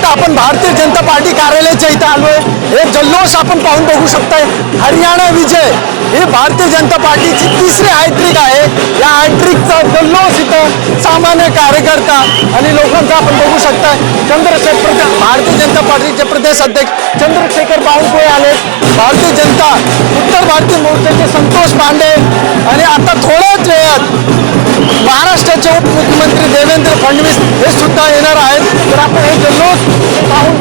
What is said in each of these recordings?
इथं आपण भारतीय जनता पार्टी कार्यालयाच्या इथं आलोय। हे जल्लोष आपण पाहून बघू शकताय। हरियाणा विजय ही भारतीय जनता पार्टीची तिसरी हॅट्रिक आहे। या हॅट्रिकचा जल्लोष इथं सामान्य कार्यकर्ता आणि लोकांचा आपण बघू शकताय। भारतीय जनता पार्टीचे प्रदेश अध्यक्ष चंद्रशेखर बावनकुळे आले। भारतीय जनता उत्तर भारतीय मोर्चाचे संतोष पांडे आणि आता थोड्याच वेळात महाराष्ट्राचे उपमुख्यमंत्री देवेंद्र फडणवीस हे सुद्धा येणार आहेत। तर आपण हे जल्लोष पाहून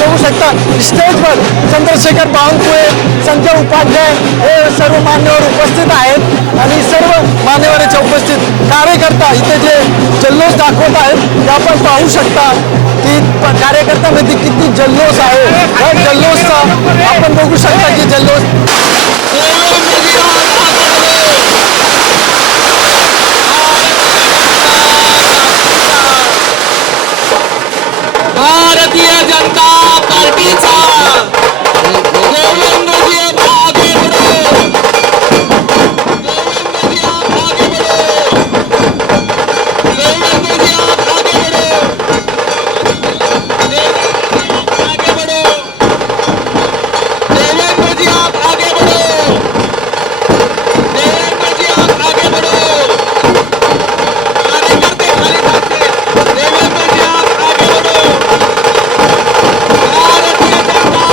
बघू शकता। स्टेजवर चंद्रशेखर बावनकुळे, संजय उपाध्याय हे सर्व मान्यवर उपस्थित आहेत आणि सर्व मान्यवरांच्या उपस्थित कार्यकर्ता इथे जे जल्लोष दाखवत आहेत ते आपण पाहू शकता की कार्यकर्त्यामध्ये किती जल्लोष आहे। या जल्लोषचा आपण बघू शकता की जल्लोष भारतीय जनता पार्टीचा देवेंद्रजी आगे बढ़ो, देवेंद्रजी आगे बढ़ो, देवेंद्रजी आगे बढ़ो, आगे बढ़ो, देवेंद्रजी आगे बढ़ो, देवेंद्रजी आगे बढ़ो, कार्यकर्ते खाली खाते देवेंद्रजी आगे बढ़ो। भारतीय जनता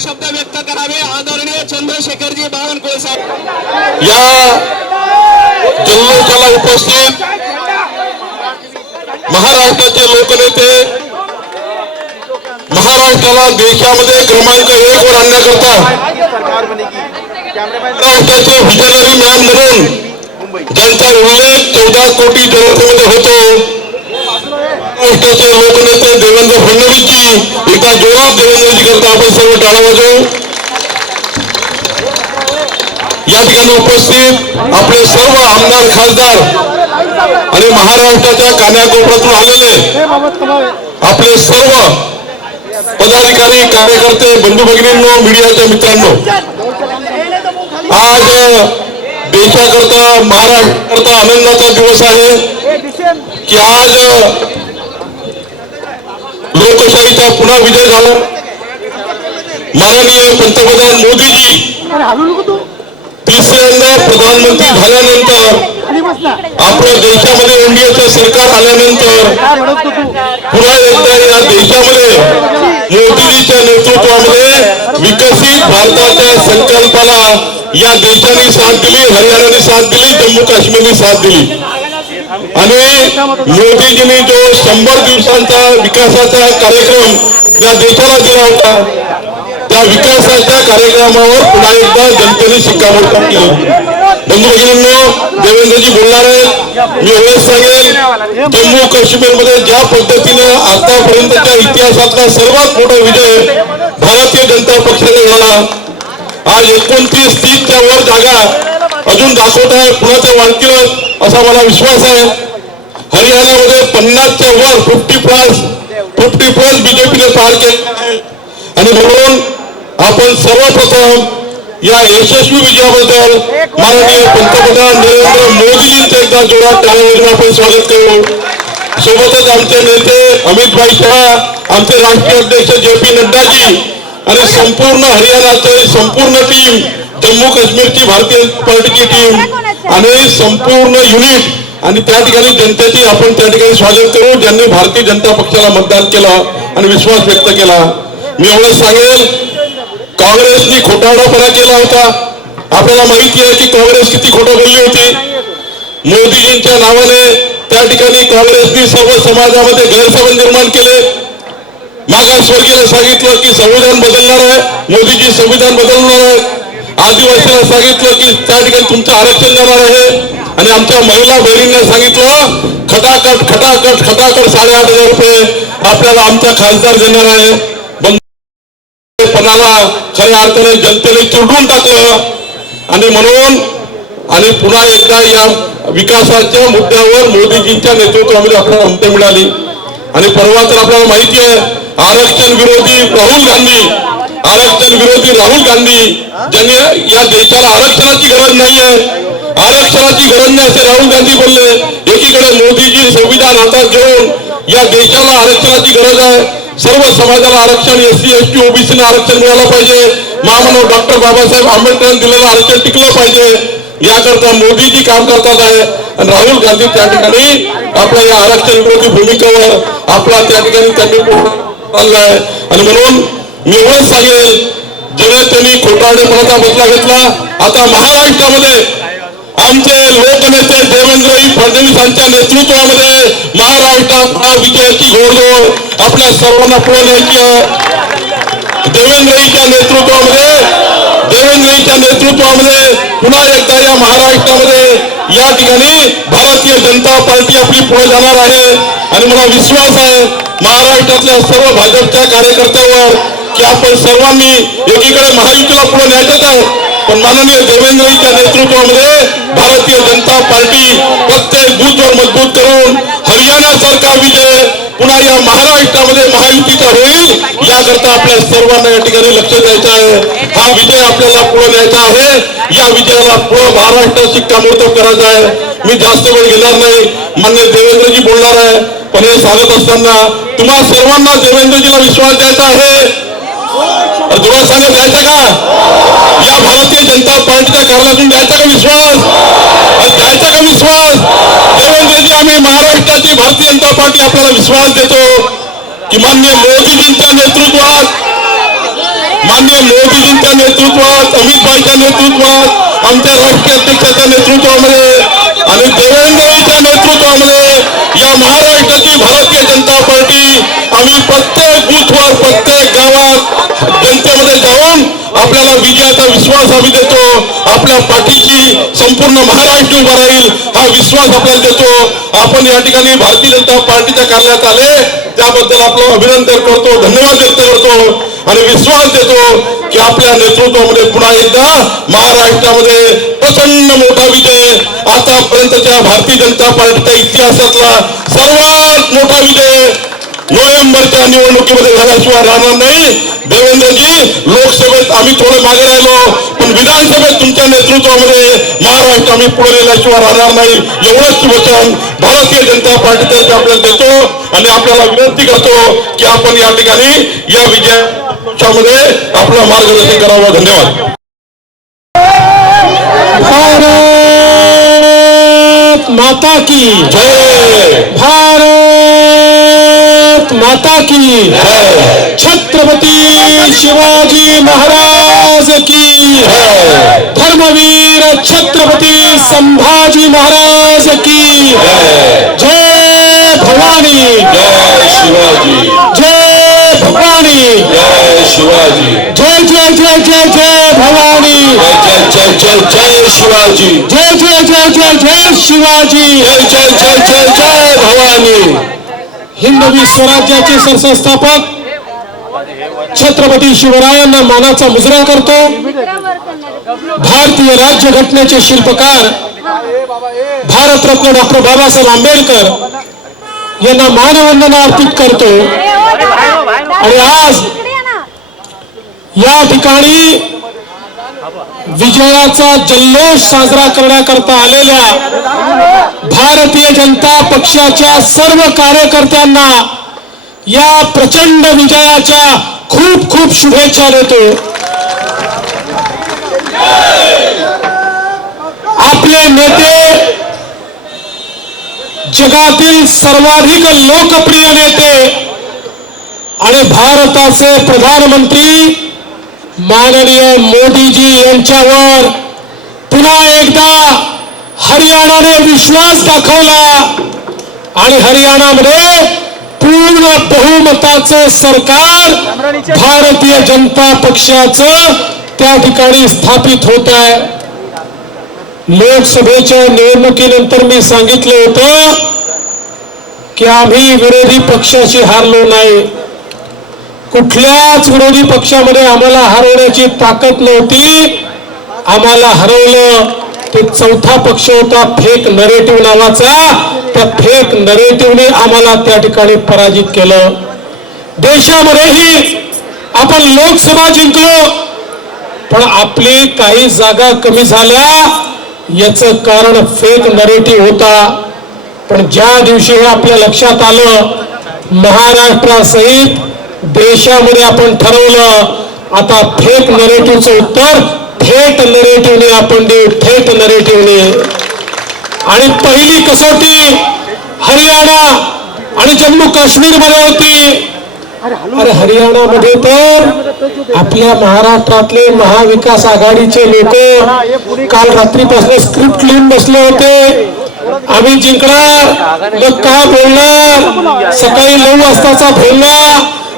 शब्द व्यक्त करावे आदरणीय चंद्रशेखरजी बावनकुळे साहेब. या जल्लोषाला उपस्थित महाराष्ट्राचे लोकनेते, महाराष्ट्राला देशामध्ये क्रमांक 1 वर आणण्याकरता महाराष्ट्राचे व्हिजनरी मॅन म्हणून ज्यांचा उल्लेख 14 कोटी जनतेमध्ये होतो, महाराष्ट्राचे लोकनेते देवेंद्र फडणवीसजी, एका जोरात देवेंद्रजी करता आपण सर्व टाळा वाजवू. या ठिकाणी उपस्थित आपले सर्व आमदार, खासदार आणि महाराष्ट्राच्या कानाकोपऱ्यातून आलेले आपले सर्व पदाधिकारी, कार्यकर्ते, बंधू भगिनींनो, मीडियाच्या मित्रांनो, आज देशाकरता, महाराष्ट्राकरता आनंदाचा दिवस आहे की आज लोकशाहीचा पुन्हा विजय झाला. माननीय पंतप्रधान मोदीजी तिसऱ्यांदा प्रधानमंत्री झाल्यानंतर, आपल्या देशामध्ये एनडीएचं सरकार आल्यानंतर पुन्हा एकदा या देशामध्ये मोदीजीच्या नेतृत्वामध्ये विकसित भारताच्या संकल्पाला या देशाने साथ दिली, हरियाणाने साथ दिली, जम्मू काश्मीरने साथ दिली. आणि मोदीजींनी जो 100 दिवसांचा विकासाचा कार्यक्रम या देशाला दिला होता, त्या विकासाच्या कार्यक्रमावर पुन्हा एकदा जनतेने शिक्कामोर्तब केलं. बंधू भगिनींनो, देवेंद्रजी बोलणार आहेत, मी एवढंच सांगेल, जम्मू काश्मीरमध्ये ज्या पद्धतीने आतापर्यंतच्या इतिहासातला सर्वात मोठा विजय भारतीय जनता पक्षाने झाला. आज 29-30च्या वर जागा अजून दाखवत आहे, पुन्हा ते वाढतील असा मला विश्वास आहे. हरियाणामध्ये 50च्या वर 50+ बीजेपीने पार केले आहे. आणि म्हणून आपण सर्वप्रथम या यशस्वी विजयाबद्दल माननीय पंतप्रधान नरेंद्र मोदीजींचं एकदा जोरात टाळ्या वाजवून आपण स्वागत करू. सोबतच आमचे नेते अमितभाई शहा, आमचे राष्ट्रीय अध्यक्ष JP नड्डाजी आणि संपूर्ण हरियाणाचे संपूर्ण टीम, जम्मू काश्मीरची भारतीय पार्टीची टीम आणि संपूर्ण युनिट आणि त्या ठिकाणी जनतेची आपण त्या ठिकाणी स्वागत करू, ज्यांनी भारतीय जनता पक्षाला मतदान केलं आणि विश्वास व्यक्त केला. मी एवढं सांगेल, काँग्रेसनी खोटारडेपणा केला होता. आपल्याला माहिती आहे की काँग्रेस किती खोटं बोलली होती. मोदीजींच्या नावाने त्या ठिकाणी काँग्रेसनी सर्व समाजामध्ये गैरसमज निर्माण केले. मागासवर्गीयाला सांगितलं की संविधान बदलणार आहे, मोदीजी संविधान बदलणार आहे. आदिवासीला सांगितलं की त्या ठिकाणी तुमचं आरक्षण देणार आहे. आणि आमच्या महिला बहिणींना सांगितलं खटाखट 8,500 रुपये आपल्याला आमचा खासदार देणार आहे. पणाला खऱ्या अर्थाने जनतेने चिरडून टाकलं. आणि म्हणून आणि पुन्हा एकदा या विकासाच्या मुद्द्यावर मोदीजींच्या नेतृत्वामध्ये आपल्याला मते मिळाली. आणि परवा तर आपल्याला माहिती आहे, आरक्षण विरोधी राहुल गांधी ज्यांनी या देशाला आरक्षणाची गरज नाही आहे, आरक्षणाची गरज नाही असे राहुल गांधी बोलले. एकीकडे मोदीजी संविधान हातात घेऊन या देशाला आरक्षणाची गरज आहे, सर्व समाजाला आरक्षण, SC ST OBC आरक्षण मिळालं पाहिजे, महामानव डॉक्टर बाबासाहेब आंबेडकरांनी दिलेलं आरक्षण टिकलं पाहिजे, याकरता मोदीजी काम करतात आहे. आणि राहुल गांधी त्या ठिकाणी आपल्या या आरक्षण विरोधी भूमिकेवर आपला त्या ठिकाणी त्यांनी चाललाय. आणि म्हणून मी एवढंच सांगेल, जनतेने खोटारडेपणाचा बदला घेतला. आता महाराष्ट्रामध्ये आमचे लोकनेते देवेंद्रजी फडणवीसांच्या नेतृत्वामध्ये महाराष्ट्रात विजयाची घोडदौड आपल्या सर्वांना पुढे न्यायची आहे. देवेंद्रजीच्या नेतृत्वामध्ये पुन्हा एकदा या महाराष्ट्रामध्ये या ठिकाणी भारतीय जनता पार्टी आपली पुढे जाणार आहे. आणि मला विश्वास आहे महाराष्ट्रातल्या सर्व भाजपच्या कार्यकर्त्यावर की आपण सर्वांनी एकीकडे महायुतीला पुढे न्यायचंच आहे, पण माननीय देवेंद्रजीच्या नेतृत्वामध्ये भारतीय जनता पार्टी प्रत्येक बूथवर मजबूत करून हरियाणासारखा विजय पुन्हा या महाराष्ट्रामध्ये महायुतीचा होईल, याकरता आपल्या सर्वांना या ठिकाणी लक्ष द्यायचं आहे. हा विजय आपल्याला पुढे न्यायचा आहे. या विजयाला पुढे महाराष्ट्रात शिक्कामोर्तब करायचं आहे. मी जास्त वेळ घेणार नाही, मान्य देवेंद्रजी बोलणार आहे. पण हे सांगत असताना तुम्हा सर्वांना देवेंद्रजीला विश्वास द्यायचा आहे. तुम्हाला सांगत द्यायचा का? या भारतीय जनता पार्टीच्या कार्यालयातून द्यायचा का विश्वास? द्यायचा का विश्वास? देवेंद्रजी, आम्ही महाराष्ट्राची भारतीय जनता पार्टी आपल्याला विश्वास देतो की माननीय मोदीजींच्या नेतृत्वात माननीय मोदीजींच्या नेतृत्वात, अमित भाईच्या नेतृत्वात, आमच्या राष्ट्रीय अध्यक्षाच्या नेतृत्वामध्ये आणि देवेंद्रजीच्या नेतृत्वामध्ये या महाराष्ट्राची भारतीय जनता पार्टी आम्ही प्रत्येक बूथवर, प्रत्येक गावात जनतेमध्ये जाऊन आपल्याला विजयाचा विश्वास आम्ही देतो. आपल्या पाठीची संपूर्ण महाराष्ट्र उभा राहील हा विश्वास आपल्याला देतो. आपण या ठिकाणी भारतीय जनता पार्टीच्या कार्यालयात आले त्याबद्दल आपलं अभिनंदन करतो, धन्यवाद व्यक्त करतो आणि विश्वास देतो की आपल्या नेतृत्वामध्ये पुन्हा एकदा महाराष्ट्रामध्ये प्रचंड मोठा विजय, आतापर्यंतच्या भारतीय जनता पार्टीच्या इतिहासातला सर्वात मोठा विजय नोव्हेंबरच्या निवडणुकीमध्ये झाल्याशिवाय राहणार नाही. देवेंद्रजी, लोकसभेत आम्ही थोडे मागे राहिलो पण विधानसभेत तुमच्या नेतृत्वामध्ये महाराष्ट्र आम्ही पुढे नेल्याशिवाय राहणार नाही एवढंच वचन भारतीय जनता पार्टीतर्फे आपल्याला देतो आणि आपल्याला विनंती करतो की आपण या ठिकाणी या विजयामध्ये आपलं मार्गदर्शन करावं. धन्यवाद. भारत माता की जय. भारत माता की जय. छत्रपती शिवाजी महाराज की धर्मवीर छत्रपती संभाजी महाराज की जय भवानी. जय शिवाजी. जय भवानी. जय शिवाजी. जय जय जय जय जय भवानी. जय जय जय जय शिवाजी. जय जय जय जय जय शिवाजी. जय जय जय जय जय भवानी. हिंदवी स्वराज्याचे सरसंस्थापक छत्रपती शिवरायांना मानाचा मुजरा करतो. भारतीय राज्यघटनेचे शिल्पकार भारतरत्न डॉक्टर बाबासाहेब आंबेडकर यांना मानवंदना अर्पित करतो. आणि आज या ठिकाणी विजयाचा जल्लोष साजरा करण्याकरता आलेल्या भारतीय जनता पक्षाच्या सर्व कार्यकर्त्यांना या प्रचंड विजयाच्या खूप खूप शुभेच्छा देतो. आपले नेते जगातील सर्वाधिक लोकप्रिय नेते आणि भारताचे प्रधानमंत्री माननीय मोदीजी यांच्यावर पुन्हा एकदा हरियाणाने विश्वास दाखवला आणि हरियाणामध्ये पूर्ण बहुमताचं सरकार भारतीय जनता पक्षाचं त्या ठिकाणी स्थापित होत आहे. लोकसभेच्या निवडणुकीनंतर मी सांगितलं होतं की आम्ही विरोधी पक्षाशी हारलो नाही. कुठल्याच विरोधी पक्षामध्ये आम्हाला हरवण्याची ताकद नव्हती. आम्हाला हरवलं ते चौथा पक्ष होता फेक नरेटिव्ह नावाचा. त्या फेक नरेटिव्हने आम्हाला त्या ठिकाणी पराजित केलं. देशामध्येही आपण लोकसभा जिंकलो पण आपली काही जागा कमी झाल्या. याचं कारण फेक नरेटिव्ह होता. पण ज्या दिवशी हे आपल्या लक्षात आलं महाराष्ट्रासहित देशामध्ये आपण ठरवलं आता फेक नरेटिव्हचं उत्तर थेट नरेटिव्हने आपण देऊ. थेट नरेटिव्हने. आणि पहिली कसोटी हरियाणा आणि जम्मू काश्मीर मध्ये होती. अरे हरियाणामध्ये तर आपल्या महाराष्ट्रातले महाविकास आघाडीचे लोक काल रात्रीपासून स्क्रिप्ट लिहून बसले होते. आम्ही जिंकणार मग काय बोलणार. सकाळी 9 वाजताचा बोलला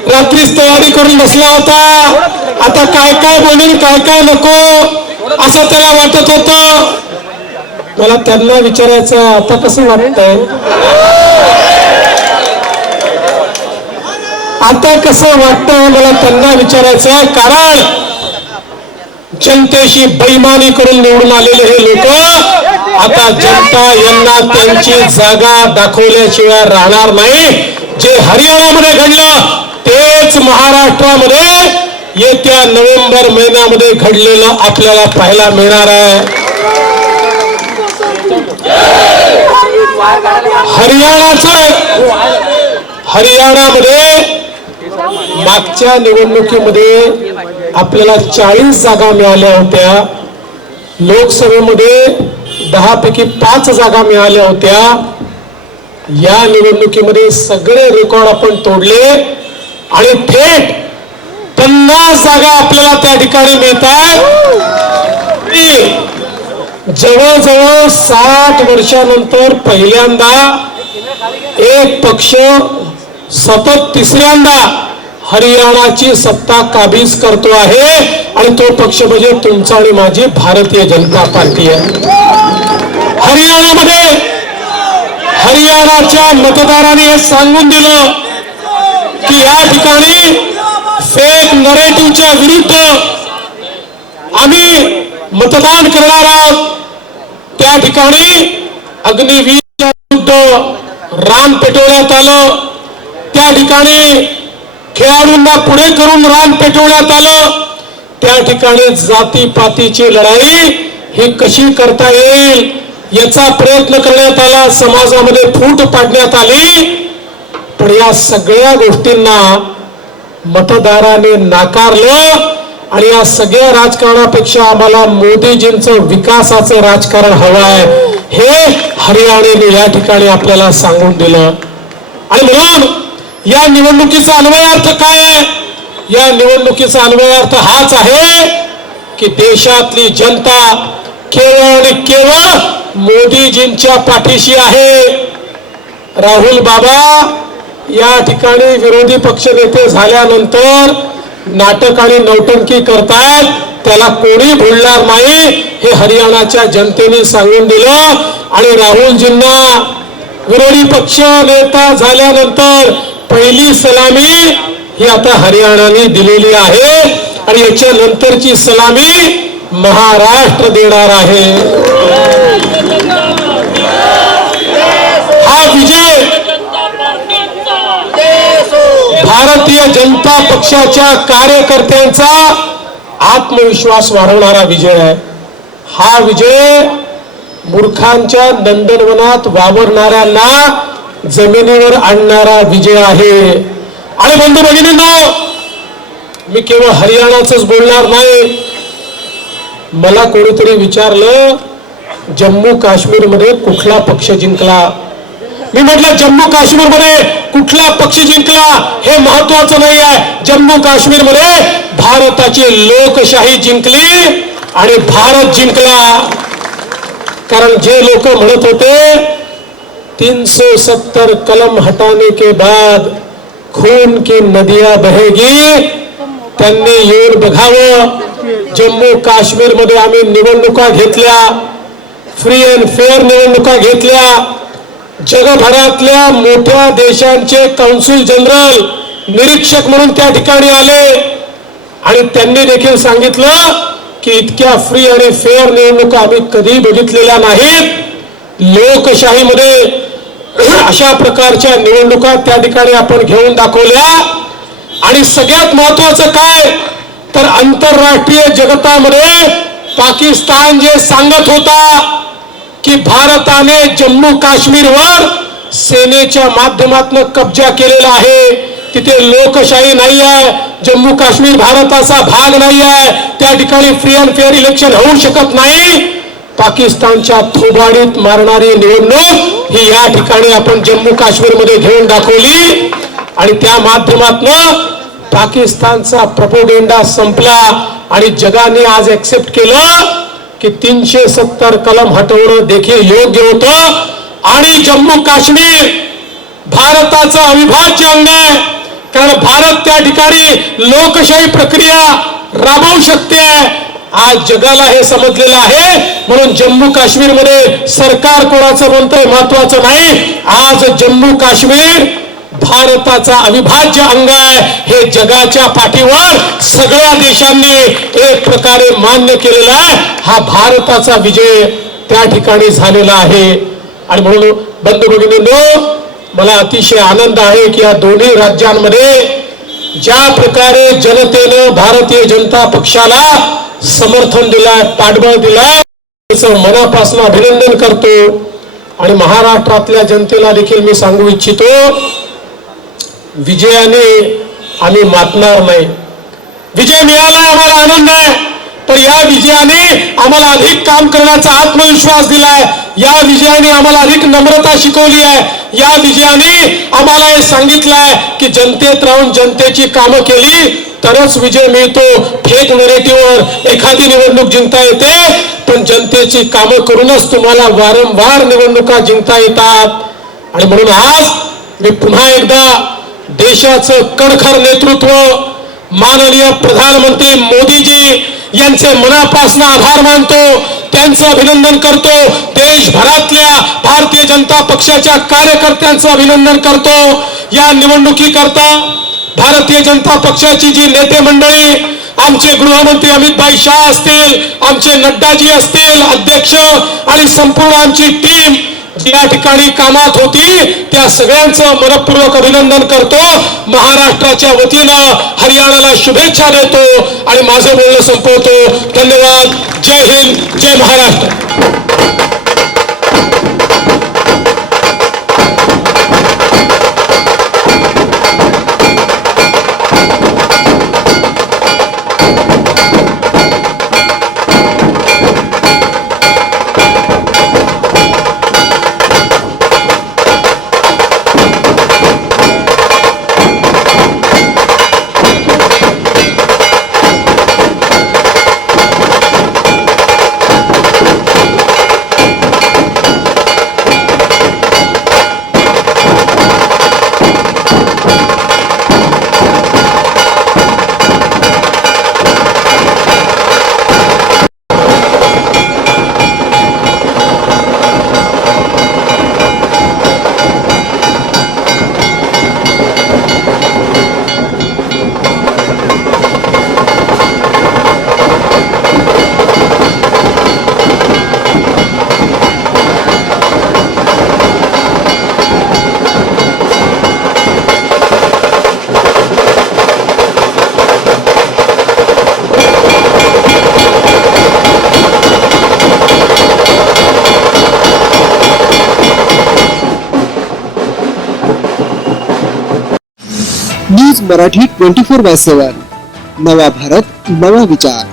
रात्रीच तयारी करून बसला होता. आता काय काय बोलून काय काय नको असं त्याला वाटत होतं. मला त्यांना विचारायचं आता कसं वाटतंय. आता कसं वाटतंय मला त्यांना विचारायचं. कारण जनतेशी बेईमानी करून निवडून आलेले हे लोक आता जनता यांना त्यांची जागा दाखवल्याशिवाय राहणार नाही. जे हरियाणामध्ये घडलं तेच महाराष्ट्रामध्ये येत्या नोव्हेंबर महिन्यामध्ये घडलेलं आपल्याला पाहायला मिळणार आहे. हरियाणामध्ये मागच्या निवडणुकीमध्ये आपल्याला 40 जागा मिळाल्या होत्या. लोकसभेमध्ये 10 पैकी 5 जागा मिळाल्या होत्या. या निवडणुकीमध्ये सगळे रेकॉर्ड आपण तोडले आणि थेट 50 जागा आपल्याला त्या ठिकाणी मिळतात. जवळजवळ 60 वर्षानंतर पहिल्यांदा एक पक्ष सतत तिसऱ्यांदा हरियाणाची सत्ता काबीज करतो आहे आणि तो पक्ष म्हणजे तुमचा आणि माझी भारतीय जनता पार्टी आहे. हरियाणामध्ये हरियाणाच्या मतदारांनी हे सांगून दिलं की या ठिकाणी फेक नरेटिव्हच्या विरुद्ध आम्ही मतदान करणार आहोत. त्या ठिकाणी अग्निवीरच्या विरुद्ध रान पेटवण्यात आलं. त्या ठिकाणी खेळाडूंना पुढे करून रान पेटवण्यात आलं. त्या ठिकाणी जातीपातीची लढाई ही कशी करता येईल याचा प्रयत्न करण्यात आला. समाजामध्ये फूट पाडण्यात आली. पण या सगळ्या गोष्टींना मतदाराने नाकारलं आणि या सगळ्या राजकारणापेक्षा आम्हाला मोदीजींचं विकासाचं राजकारण हवं आहे हे हरियाणाने या ठिकाणी आपल्याला सांगून दिलं. आणि म्हणून या निवडणुकीचा अन्वयार्थ काय आहे? या निवडणुकीचा अन्वयार्थ हाच आहे की देशातली जनता केवळ आणि केवळ मोदीजींच्या पाठीशी आहे. राहुल बाबा या ठिकाणी विरोधी पक्षनेते झाल्यानंतर नाटक आणि नौटंकी करतायत. त्याला कोणी भुलणार नाही हे हरियाणाच्या जनतेने सांगून दिलं. आणि राहुलजींना विरोधी पक्ष नेता झाल्यानंतर पहिली सलामी ही आता हरियाणाने दिलेली आहे आणि याच्या नंतरची सलामी महाराष्ट्र देणार आहे. हा विजय भारतीय जनता पक्षाच्या कार्यकर्त्यांचा आत्मविश्वास वाढवणारा विजय आहे. हा विजय मूर्खांच्या नंदनवनात वावरणाऱ्यांना जमिनीवर आणणारा विजय आहे. आणि बंधू भगिनींनो, मी केवळ हरियाणाच बोलणार नाही. मला कोणीतरी विचारलं जम्मू काश्मीरमध्ये कुठला पक्ष जिंकला. मी म्हटलं जम्मू काश्मीरमध्ये कुठला पक्ष जिंकला हे महत्वाचं नाही आहे. जम्मू काश्मीरमध्ये भारताची लोकशाही जिंकली आणि भारत जिंकला. कारण जे लोक म्हणत होते 370 कलम हटाने के बाद खून की नदियां बहेगी, त्यांनी येऊन बघावं. जम्मू काश्मीर मध्ये आम्ही निवडणुका घेतल्या, फ्री अँड फेअर निवडणुका घेतल्या. जगभरातल्या मोठ्या देशांचे कौन्सिल जनरल निरीक्षक म्हणून त्या ठिकाणी आले आणि त्यांनी देखील सांगितलं की इतक्या फ्री आणि फेअर निवडणुका आम्ही कधी बघितलेल्या नाहीत. लोकशाहीमध्ये अशा प्रकारच्या निवडणुका त्या ठिकाणी आपण घेऊन दाखवल्या. आणि सगळ्यात महत्वाचं काय तर आंतरराष्ट्रीय जगतामध्ये पाकिस्तान जे सांगत होता की भारताने जम्मू काश्मीरवर सेनेच्या माध्यमातून कब्जा केलेला आहे, तिथे लोकशाही नाही आहे, जम्मू काश्मीर भारताचा भाग नाही आहे, त्या ठिकाणी फ्री अँड फेअर इलेक्शन होऊ शकत नाही. पाकिस्तानच्या थोबाडीत मारणारी निवडणूक ही या ठिकाणी आपण जम्मू काश्मीरमध्ये घेऊन दाखवली. आणि त्या माध्यमातून पाकिस्तानचा प्रोपोगंडा संपला आणि जगाने आज एक्सेप्ट केलं की 370 कलम हटवणं देखील योग्य होतं. आणि जम्मू काश्मीर भारताचा अविभाज्य अंग आहे, कारण भारत त्या ठिकाणी लोकशाही प्रक्रिया राबवू शकते. आज जगाला हे समजलेलं आहे. म्हणून जम्मू काश्मीरमध्ये सरकार कोणाचं म्हणतंय महत्वाचं नाही. आज जम्मू काश्मीर भारताचा अविभाज्य अंग आहे हे जगाच्या पाठीवर सगळ्या देशांनी एक प्रकारे मान्य केलेला आहे. हा भारताचा विजय त्या ठिकाणी झालेला आहे. आणि म्हणून बंधू भगिनींनो, मला अतिशय आनंद आहे की या दोन्ही राज्यांमध्ये ज्या प्रकारे जनतेनं भारतीय जनता पक्षाला समर्थन दिलाय, पाठबळ दिलाय, त्याचं मनापासून अभिनंदन करतो. आणि महाराष्ट्रातल्या जनतेला देखील मी सांगू इच्छितो, विजयाने आम्ही मातणार नाही. विजय मिळाला आम्हाला आनंद आहे, पण या विजयाने आम्हाला अधिक काम करण्याचा आत्मविश्वास दिलाय. या विजयाने आम्हाला अधिक नम्रता शिकवली आहे. या विजयाने आम्हाला हे सांगितलंय की जनतेत राहून जनतेची कामं केली तरच विजय मिळतो. फेक नरेटिव्हवर एखादी निवडणूक जिंकता येते, पण जनतेची कामं करूनच तुम्हाला वारंवार निवडणुका जिंकता येतात. आणि म्हणून आज मी पुन्हा एकदा देशाचं कणखर नेतृत्व माननीय प्रधानमंत्री मोदीजी यांचे मनापासून आभार मानतो, त्यांचं अभिनंदन करतो. देशभरातल्या भारतीय जनता पक्षाच्या कार्यकर्त्यांचं अभिनंदन करतो. या निवडणुकीकरता भारतीय जनता पक्षाची जी नेते मंडळी, आमचे गृहमंत्री अमितभाई शाह असतील, आमचे नड्डाजी असतील, अध्यक्ष आणि संपूर्ण आमची टीम जी या ठिकाणी कामात होती, त्या सगळ्यांचं मनपूर्वक अभिनंदन करतो. महाराष्ट्राच्या वतीनं हरियाणाला शुभेच्छा देतो आणि माझं बोलणं संपवतो. धन्यवाद. जय हिंद, जय महाराष्ट्र. न्यूज मराठी 24/7 नवा भारत नवा विचार.